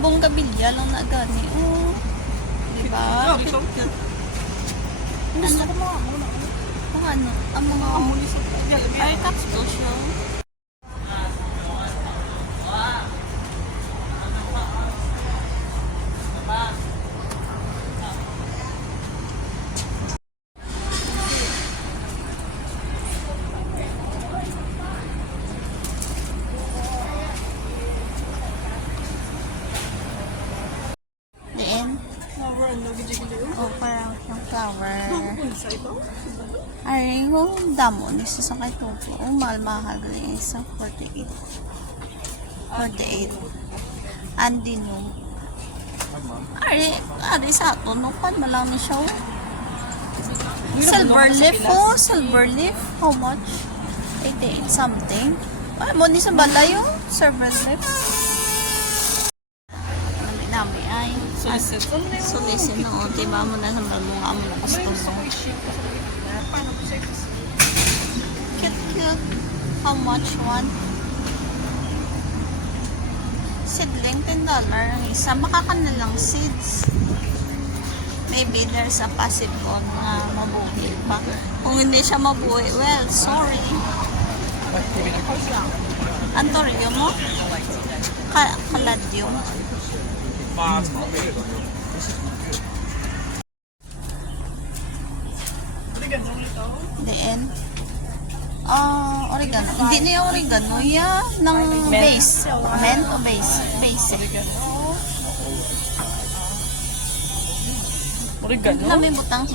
Bonggabilya lang na gani. Oh. Diba? Cute. Gusto ko mga muna. Kung ano, ang mga ay cactus yun. Then, oh, parang yung flower. Ay, yung damo ni sa kay Toto. Oh, mahal-mahal rin sa 48. 48. Andi no. Ari sa ato, no? Pan malami siya. Oh. Silver leaf, oh. Silver leaf. How much? 88 something. Ay, mo ni sa balay, oh. Silver leaf. Nami ay. Sulisin, no? Diba mo na sa mga mo na gusto mo. Cute. How much one? Seedling, $10 ang isa. Makakanalang seeds. Maybe there's a possible na mabuhay pa. Kung hindi siya mabuhay, well, sorry. Antorium mo? Caladium. Then, oregano. Hindi na yung oregano. Ng base. Mint o base? Basic. Oregano? Lami butang.